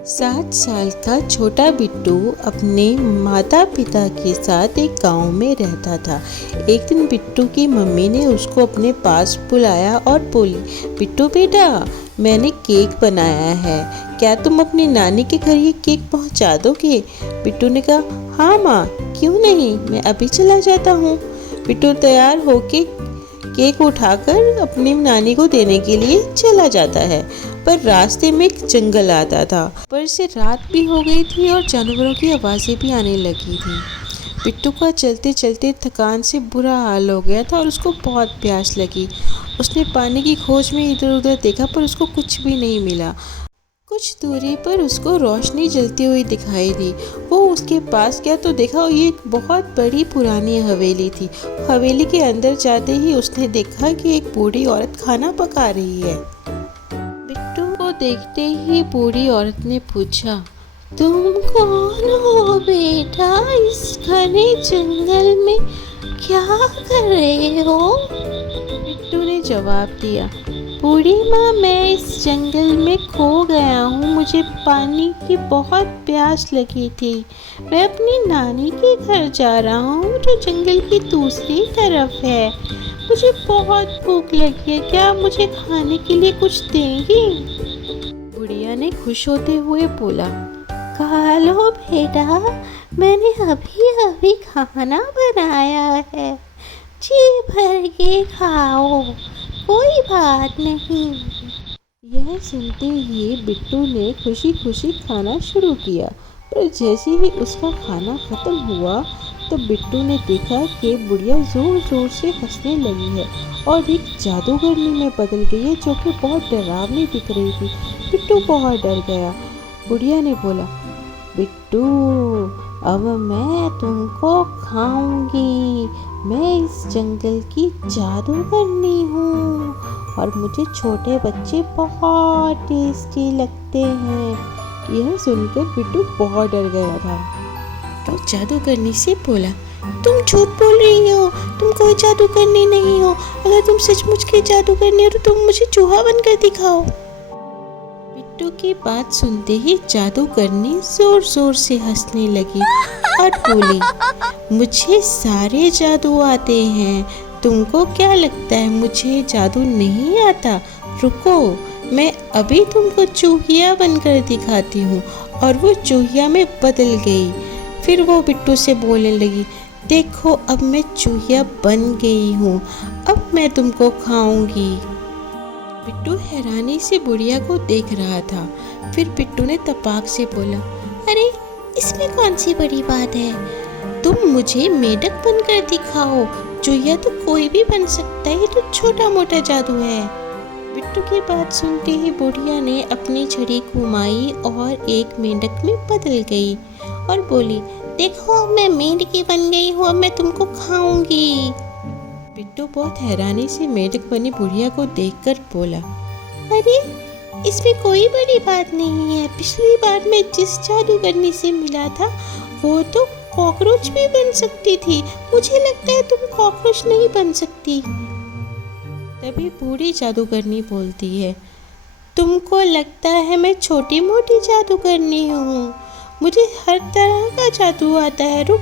7 साल का छोटा बिट्टू अपने माता पिता के साथ एक गांव में रहता था। एक दिन बिट्टू की मम्मी ने उसको अपने पास बुलाया और बोली, बिट्टू बेटा, मैंने केक बनाया है, क्या तुम अपनी नानी के घर ये केक पहुंचा दोगे? बिट्टू ने कहा, हाँ माँ, क्यों नहीं, मैं अभी चला जाता हूँ। बिट्टू तैयार होके केक उठाकर अपनी नानी को देने के लिए चला जाता है, पर रास्ते में एक जंगल आता था। पर से रात भी हो गई थी और जानवरों की आवाज़ें भी आने लगी थी। बिट्टू का चलते चलते थकान से बुरा हाल हो गया था और उसको बहुत प्यास लगी। उसने पानी की खोज में इधर उधर देखा, पर उसको कुछ भी नहीं मिला। कुछ दूरी पर उसको रोशनी जलती हुई दिखाई दी। वो उसके पास गया तो देखा ये एक बहुत बड़ी पुरानी हवेली थी। हवेली के अंदर जाते ही उसने देखा कि एक बूढ़ी औरत खाना पका रही है। बिट्टू को देखते ही बूढ़ी औरत ने पूछा, तुम कौन हो बेटा? इस घने जंगल में क्या कर रहे हो? बिट्टू ने जवाब दिया, बूढ़ी माँ, मैं इस जंगल में खो गया हूँ, मुझे पानी की बहुत प्यास लगी थी। मैं अपनी नानी के घर जा रहा हूँ जो जंगल की दूसरी तरफ है। मुझे बहुत भूख लगी है, क्या आप मुझे खाने के लिए कुछ देंगी? बुढ़िया ने खुश होते हुए बोला, खा लो बेटा, मैंने अभी अभी खाना बनाया है, जी भर के खाओ, कोई बात नहीं। यह सुनते ही बिट्टू ने खुशी खुशी खाना शुरू किया, पर जैसे ही उसका खाना खत्म हुआ तो बिट्टू ने देखा कि बुढ़िया जोर जोर से हंसने लगी है और एक जादूगरनी में बदल गई है जो कि बहुत डरावनी दिख रही थी। बिट्टू बहुत डर गया। बुढ़िया ने बोला, बिट्टू, अब मैं तुमको खाऊंगी। मैं इस जंगल की जादूगरनी हूँ और मुझे छोटे बच्चे बहुत टेस्टी लगते हैं। यह सुनकर बिट्टू बहुत डर गया था। तो जादूगरनी से बोला, तुम झूठ बोल रही हो, तुम कोई जादूगरनी नहीं हो। अगर तुम सचमुच की जादूगरनी हो तो तुम मुझे चूहा बनकर दिखाओ। बिट्टू की बात सुनते ही जादूगरनी जोर जोर से हंसने लगी और बोली, मुझे सारे जादू आते हैं, तुमको क्या लगता है मुझे जादू नहीं आता? रुको, मैं अभी तुमको चूहिया बनकर दिखाती हूँ। और वो चूहिया में बदल गई। फिर वो बिट्टू से बोलने लगी, देखो अब मैं चूहिया बन गई हूँ, अब मैं तुमको खाऊंगी। बिट्टू हैरानी से बुढ़िया को देख रहा था। फिर बिट्टू ने तपाक से बोला, अरे इसमें कौन सी बड़ी बात है, तुम मुझे मेढक बनकर दिखाओ, चूहिया तो कोई भी बन सकता है, ये तो छोटा मोटा जादू है। बिट्टू की बात सुनते ही बुढ़िया ने अपनी छड़ी घुमाई और एक मेंढक में बदल गई और बोली, देखो मैं मेंढकी बन गई हूँ, अब मैं तुमको खाऊंगी। बिट्टू बहुत हैरानी से मेंढक बनी बुढ़िया को देखकर बोला, अरे इसमें कोई बड़ी बात नहीं है, पिछली बार मैं जिस जादूगरनी से मिला था वो तो कॉकरोच भी बन सकती थी, मुझे लगता है तुम कॉकरोच नहीं बन सकती। तभी बूढ़ी जादूगरनी बोलती है, तुमको लगता है मैं छोटी मोटी जादूगरनी हूँ, मुझे हर तरह का जादू आता है, रुक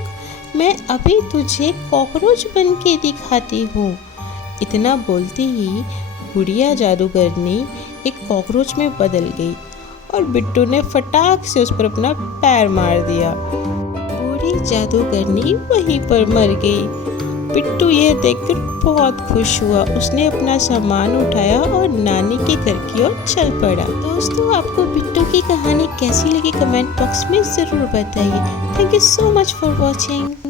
मैं अभी तुझे कॉकरोच बन के दिखाती हूँ। इतना बोलती ही बुढ़िया जादूगरनी एक कॉकरोच में बदल गई और बिट्टू ने फटाक से उस पर अपना पैर मार दिया। बूढ़ी जादूगरनी वहीं पर मर गई। बिट्टू यह देखकर बहुत खुश हुआ। उसने अपना सामान उठाया और नानी के घर की ओर चल पड़ा। दोस्तों, आपको बिट्टू की कहानी कैसी लगी कमेंट बॉक्स में ज़रूर बताइए। Thank you so much for watching.